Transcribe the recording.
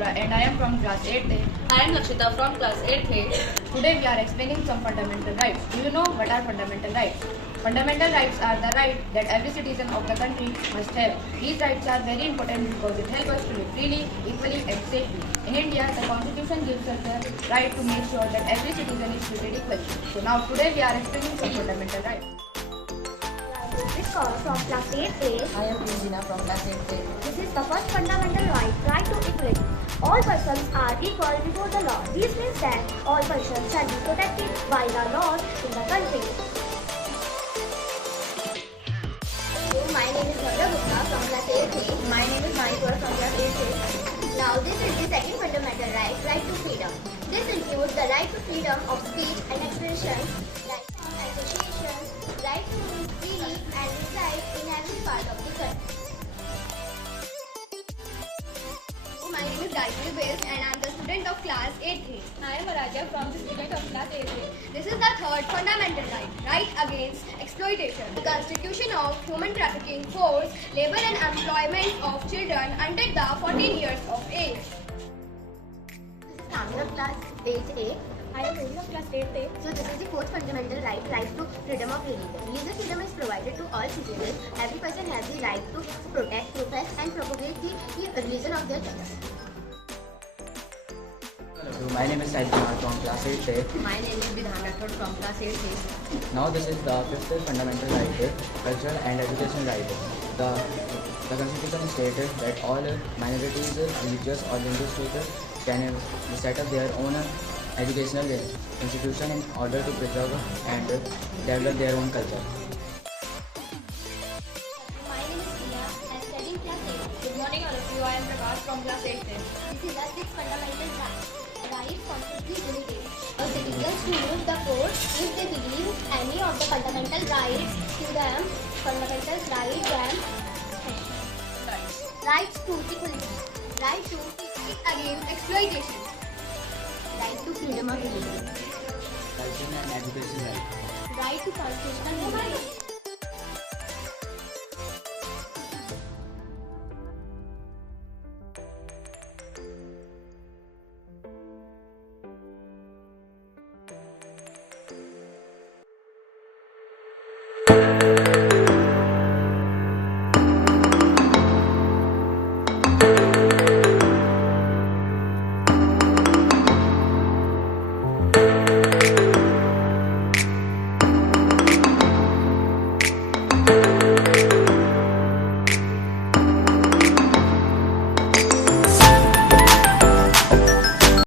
Arora and I am from class 8th A. I am Lakshita from class 8th A. Today we are explaining some fundamental rights. Do you know what are fundamental rights? Fundamental rights are the right that every citizen of the country must have. These rights are very important because it helps us to live freely, equally and safely. In India, the constitution gives us the right to make sure that every citizen is treated equally. So now today we are explaining some fundamental rights. From class 8A. I am Regina from class 8th A. This is the first fundamental right to equality. All persons are equal before the law. This means that all persons shall be protected by the laws in the country. My name is Bhavya Gupta from class 8A. My name is Manikura from class 8th A. Now this is the second fundamental right, right to freedom. This includes the right to freedom of speech and expression, right to association, right to move freely and reside in every part of the country. My name is Gayatri Bales and I am the student of class 8A. I am Araja from the student of class 8th A. This is the third fundamental right, right against exploitation. The Constitution of Human Trafficking force labor and employment of children under the 14 years of age. This is class 8A. I am in class 8A. So this is the fourth fundamental right, right to freedom of religion. Religious freedom is provided to all citizens. Every person has the right to protect, profess and propagate the religion of their choice. My name is Sajid Kumar from class 8A. My name is Vidhan Rathod from class 8th A. Now this is the fifth fundamental right, cultural and education right. The constitution stated that all minorities, religious or linguistic, can set up their own educational institution in order to preserve and develop their own culture. My name is Priya. I study in class 8. Good morning all of you. I am Prakash from class 8th A. This is the sixth fundamental right. Right constantly limited. Citizens to use the court if they believe any of the fundamental rights to them. Fundamental rights and rights to equality. Right to speak against exploitation. Right to freedom of religion. Culture and education right. Right to constitutional liberty.